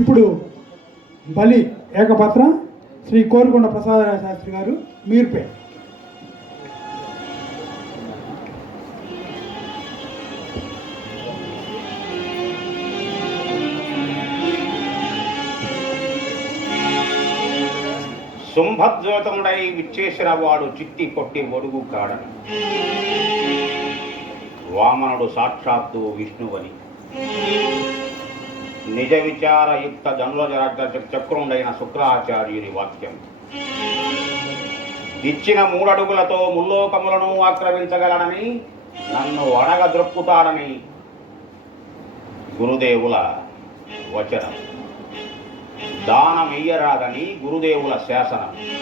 ఇప్పుడు బలి ఏకపత్ర శ్రీ కోరుకొండ ప్రసాదరాయ శాస్త్రి గారు మీర్పే శుంభద్యోతముడై విచ్చేసిన వాడు చిట్టి కొట్టి ఒడుగు కాడ. వామనుడు సాక్షాత్తు విష్ణువని. నిజ విచారయుక్త ధనుల చక్రుండైన శుక్రాచార్యుని వాక్యం. ఇచ్చిన మూడడుగులతో ముల్లోకములను ఆక్రమించగలనని నన్ను అడగద్రొక్కుతాడని గురుదేవుల వచనం. దానమియ్యరాదని గురుదేవుల శాసనం.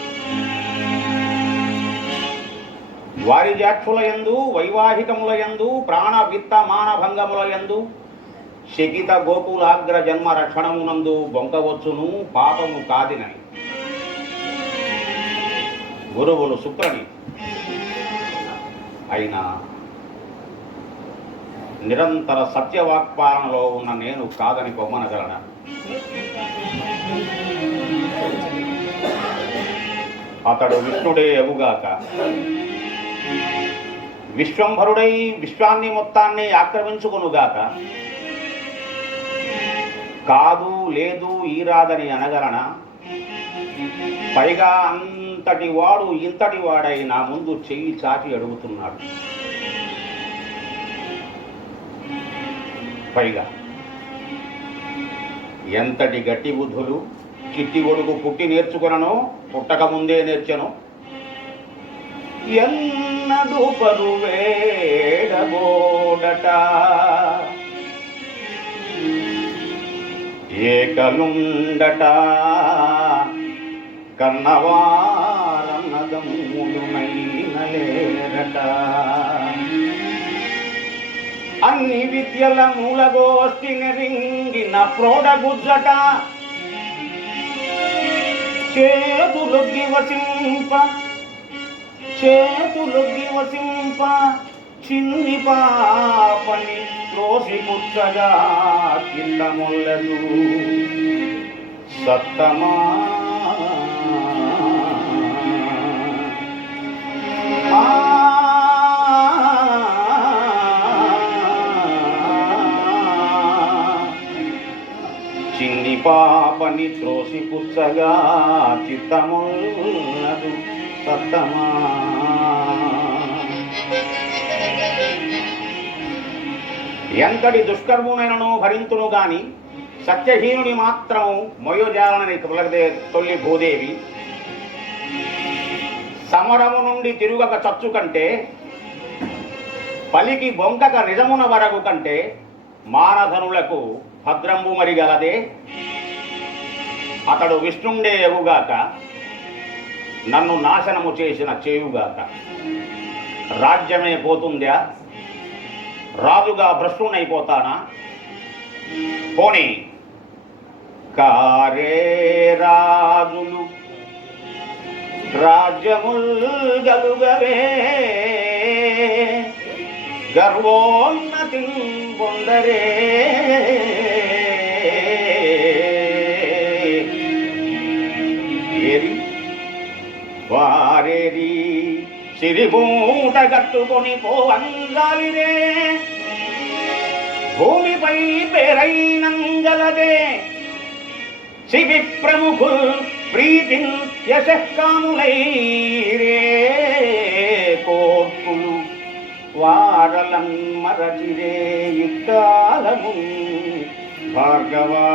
వారి జాక్షుల యందు వైవాహికముల యందు ప్రాణ విత్త మానభంగముల యందు శకిత గోకులాగ్ర జన్మ రక్షణమునందు బొంకవచ్చును పాపము కాదినని గురువులు శుక్రని అయినా నిరంతర సత్యవాక్పాలనలో ఉన్న నేను కాదని బొమ్మనగలన అతడు విష్ణుడే ఎవుగాక? విశ్వంభరుడై విశ్వాన్ని మొత్తాన్ని ఆక్రమించుకొనుగాక? కాదు లేదు ఈరాదని అనగలన? పైగా అంతటి వాడు ఇంతటి వాడై నా ముందు చెయ్యి చాచి అడుగుతున్నాడు. పైగా ఎంతటి గట్టి బుద్ధులు చిట్టి కొడుకు పుట్టి నేర్చుకునను పుట్టక ముందే నేర్చను? ఎన్నడు పరువేడబోడట ఏకలుండట. కన్నవారన్నదమ్ములునైనలేరట అన్ని విద్యల మూలగోస్తి నెరింగిన ప్రోడగుజ్జట. చేతులొగ్గి వసింప చేతులొగ్గి వసింప. చిన్ని పాపని త్రోసి ముచ్చగా కింద సత్తమా? చిన్ని పాపని త్రోసి పుచ్చగా చిత్తమున్నదు సత్తమా? ఎంతటి దుష్కర్మమైనను భరింతును గాని సత్యహీనుని మాత్రము మయోజాలని తొలగదే తొల్లి భూదేవి. సమరము నుండి తిరుగక చచ్చు కంటే పలికి బొంకక నిజమున వరకు కంటే మానధనులకు భద్రంబు మరిగలదే అతడు విష్ణుండే ఎవుగాక నన్ను నాశనము చేసిన చేయుగాక. రాజ్యమే పోతుందా? రాజుగా భ్రష్టునైపోతానా పోనీ కారే రాజులు రాజ్యముల్ గలుగవే గర్వోన్నతి పొందరే సిరిమూట కట్టుకొని పోవంగాలిరే భూమిపై పేరైనంగలదే. శివి ప్రముఖుల్ ప్రీతి యశకాములైరే కోర్పులు వారలం మరచిరే ఇక్కాలము భార్గవా.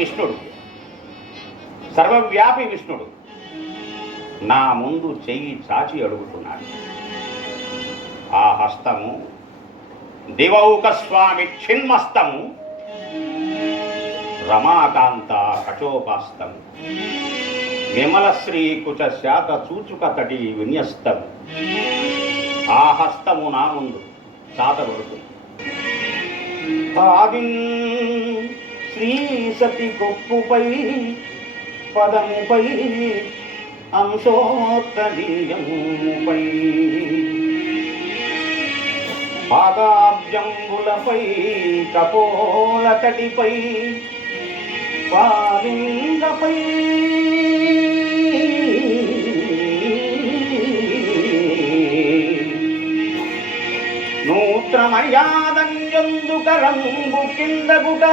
విష్ణుడు. సర్వవ్యాపి విష్ణుడు. నా ముందు చెయ్యి చాచి అడుగుతున్నాడు. ఆ హస్తము దివౌక స్వామి చిన్మస్తము రమాకాంత కఠోపాస్తము విమలశ్రీ కుచ శాత చూచుక తటి విన్యస్తము. ఆ హస్తము నా ముందు చాతబడుతుంది ఆదిన్ శ్రీ సతి గొప్పుపై పదముపై అంశోత్తరీయముపై. పాదాబ్జంబులపై కపోల తటిపై పాలింగపై నూత్రమర్యాదంజందుకరంబు కిందగుట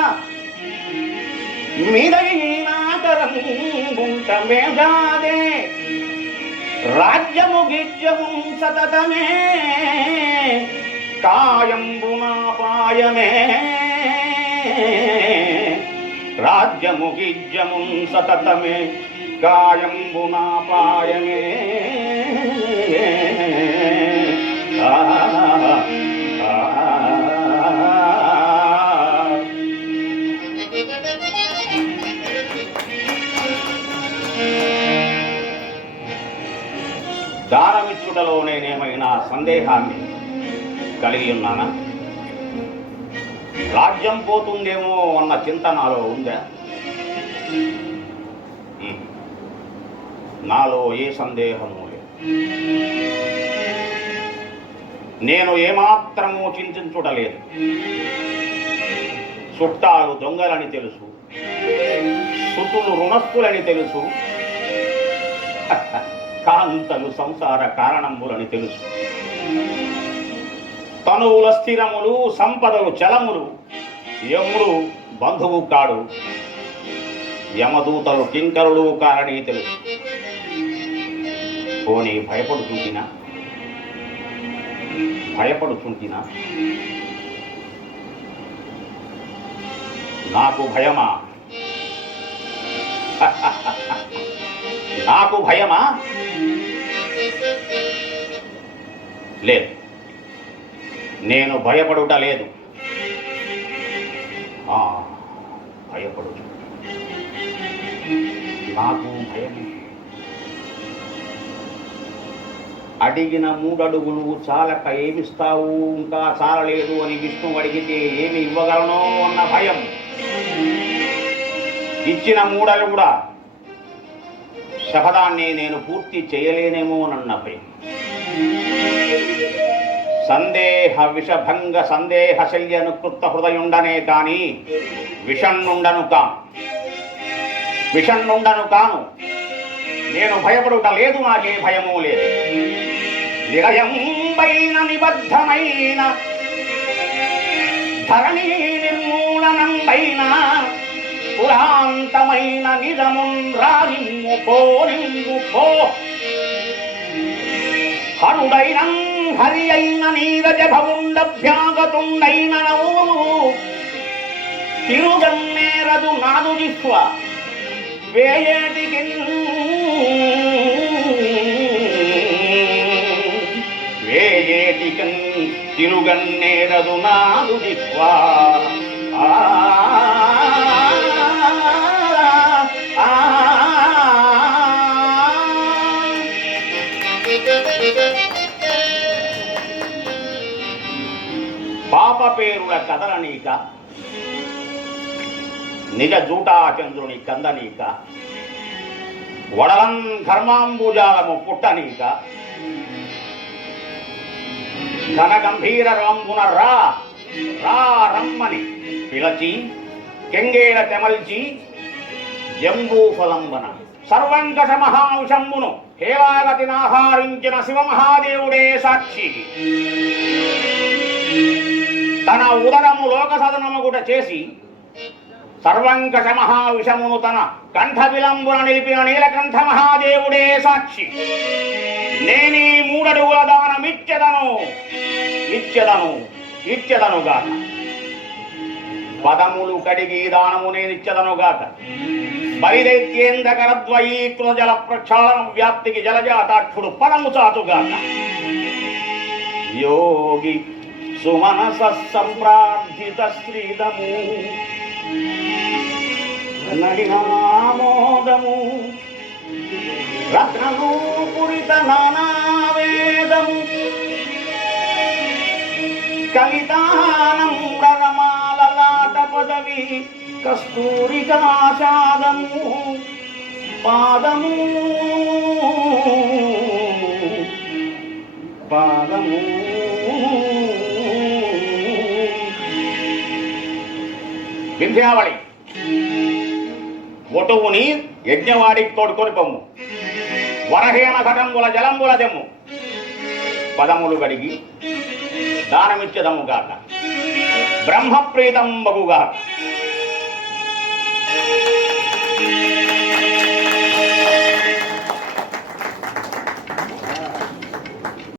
మీదైనాకరంబుంట మేధాదే రాజ్యము గిజ్యము సతతమే. కాయంబునాపాయమే. రాజ్యము గిజ్యము సతతమే. కాయంబునాపాయమే. దానమిచ్చుటలో నేనేమైనా సందేహాన్ని కలిగి ఉన్నానా? రాజ్యం పోతుందేమో అన్న చింత నాలో ఉందా? నాలో ఏ సందేహము లేదు. నేను ఏమాత్రము చింతించుటలేదు. చుట్టాలు దొంగలని తెలుసు. సుతులు రుణస్థులని తెలుసు. కాంతలు సంసార కారణములని తెలుసు. తనువుల స్థిరములు సంపదలు చలములు యముడు బంధువు కాడు. యమదూతలు కింకరులు కారని తెలుసు. పోనీ భయపడుచుంటినా? భయపడుచుంటినా? నాకు భయమా? నాకు భయమా? లేదు. నేను భయపడుట లేదు. భయపడుట నాకు భయం అడిగిన మూడడుగులు చాలక ఏమిస్తావు? ఇంకా చాలలేదు అని విష్ణు అడిగితే ఏమి ఇవ్వగలనో అన్న భయం. ఇచ్చిన మూడలు కూడా శపథాన్ని నేను పూర్తి చేయలేనేమో అన్న భయం సందేహ విషభంగ సందేహ శల్యను కృత హృదయుండనే కాని విషణ్ణుండను కాను. విషణ్ణుండను కాను. నేను భయపడుట లేదు నాకే భయము లేదు. నిరయంబైన నిబద్ధమైన ధరణీ పురాంతమైన నిజమున్ రానిమ్ము పోనిమ్ము పో. హరుడైన హరి అయిన నీరజ భవుండభ్యాగతుండైన నవ్వు తిరుగన్నేరదు నాదు జిహ్వ వేయేటికి వేయేటికన్ తిరుగన్నేరదు నాదు జిహ్వ పాప పేరుల కదలనీక నిజ జూటాచంద్రుని కందనీక వడలం ధర్మాంబుజాలము పుట్టనీక ఘన గంభీర రాంబున రా రా రమ్మని పిలచి కెంగేల తెమల్చి జంబూ ఫలంబన. సర్వంకష మహాంశంబును హేవాగతినాహారించిన శివమహాదేవుడే సాక్షి. తన ఉదరము లోక సదనముగుట చేసి సర్వంకష మహావిషమును తన కంఠ విలంబున నిలిపిన నీలకంఠ మహాదేవుడే సాక్షి. నేనే మూడడుగుల దానమిచ్చెదను ఇచ్చెదను ఇచ్చెదనుగాక పదములు కడిగి దానము నేనిచ్చెదనుగాక బలిదైత్యేంద్రకరద్వయీకృత జల ప్రక్షాళన వ్యాప్తికి జలజాతాక్షుడు పదము చాచుగాక యోగి సుమనస సంప్రార్థిత శ్రీదము నడినామోదము రత్ననూపురిత నానావేదము కలితానంబరమాలలాట పదవి కస్తూరికాషాదము పాదము. పాదము. వింధ్యావళి. ఒటువుని యజ్ఞవాడికి తోడుకొని పొమ్ము. వరహేణ ఘటంబుల జలంబుల దెమ్ము పదములు గడిగి దానమిచ్చదము గాక. బ్రహ్మప్రీతం బగుగాక.